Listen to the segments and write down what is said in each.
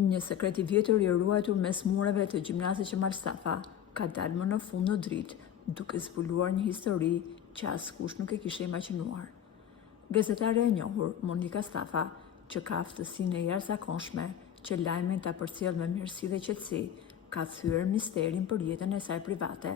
Një sekret i vjetër i ruajtur mes mureve të gjimnazit Qemal Stafa ka dalë më në fund në dritë, duke zbuluar një histori që askush nuk e kishte imagjinuar. Gazetare e njohur Monika Stafa, që ka aftësinë e jashtëzakonshme që lajmin ta përcjell me mirësi dhe qetësi, ka thyer misterin për jetën e saj private.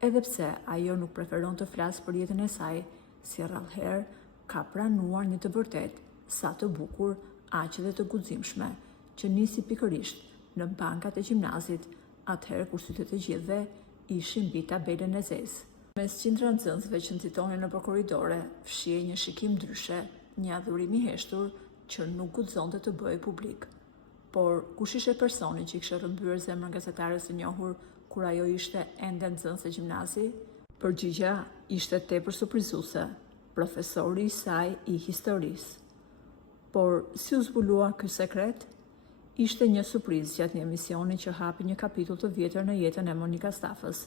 Edhe pse ajo nuk preferon të flasë për jetën e saj, si rrallëherë ka pranuar një të vërtetë, sa të bukur, aq edhe të guximshme, që nisi pikërisht në bankat e gjimnazit, atëherë kur sytë të gjithëve ishin mbi tabelën e zezë. Mes qindra nxënësve që nxitonin nëpër korridore, fshihej një shikim ndryshe, një adhurim i heshtur që nuk guxonte të bëhej publik. Por kush ishte personi që i kishte rrëmbyer zemrën gazetares së njohur kur ajo ishte ende nxënëse gjimnazi? Përgjigja ishte tepër surprizuese: profesori i saj i historisë. Por si u zbulua ky sekret? Ishte një surprizë gjatë një emisioni që hapi një kapitull të vjetër në jetën e Monika Stafës.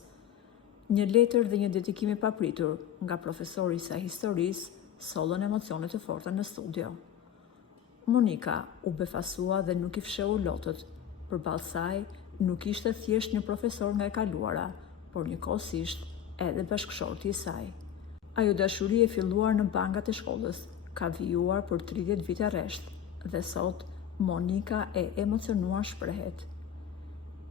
Një letër dhe një dedikim i papritur nga profesori i saj historisë sollën emocione të forta në studio. Monika u befasua dhe nuk i fsheu lotët. Përballë saj nuk ishte thjesht një profesor nga e kaluara, por njëkohësisht edhe bashkëshorti i saj. Ajo dashuri e filluar në bankat e shkollës ka vijuar për 30 vite rresht dhe sot Monika e emocionuar shprehet: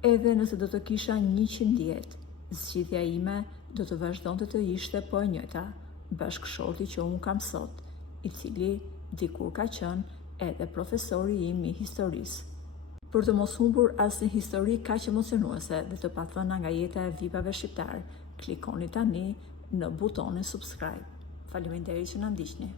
edhe nëse do të kisha 100 jetë, zgjidhja ime do të vazhdonte të ishte po e njëjta, bashkëshorti që unë kam sot, i cili dikur ka qenë edhe profesori im i historisë. Për të mos humbur asnjë histori kaq emocionuese dhe të pathëna nga jeta e vipave shqiptar, klikoni tani në butonin subscribe. Faleminderit që na ndiqni.